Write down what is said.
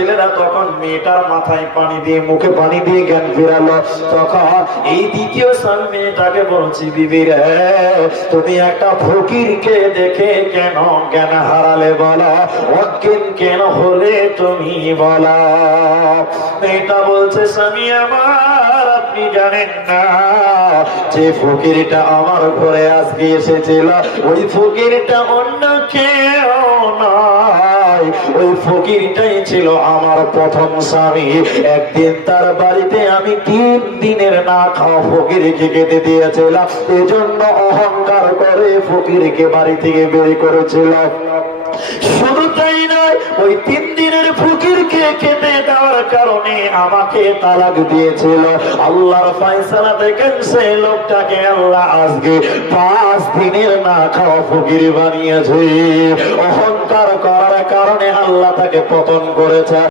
ছেলেরা তখন মেয়েটার মাথায় পানি দিয়ে মুখে পানি দিয়ে জ্ঞান ফেরালো। তখন এই দ্বিতীয় স্বামী মেয়েটাকে বলছি, বিবি রে, তুমি একটা ফকিরকে দেখে কেন জ্ঞান হারালে বলো, অজ্ঞান কেন হলে তুমি বলো। মেয়েটা বলছে, স্বামী আমার, আপনি জানেন না যে ফকিরটা আমার ঘরে আজকে এসেছিল, ওই ফকিরটা অন্য কেউ নয়, ওই ফকিরটাই ছিল আমার প্রথম স্বামী। একদিন তার বাড়িতে আমি 3 দিনের না খাওয়া ফকিরকে খেতে দিয়েছিলাম, এজন্য অহংকার করে ফকিরকে বাড়ি থেকে বের করেছিলাম। শুধু তাই নয়, ওই 3 দিনের ফকিরকে খেতে দেওয়ার কারণে আমাকে তালাক দিয়েছিল। আল্লাহর ফয়সালা দেখেন, সেই লোকটাকে আল্লাহ আজকে 5 দিনের না খাওয়া ফকির বানিয়েছে। অহংকার করার কারণে আল্লাহ তাকে পতন করেছে।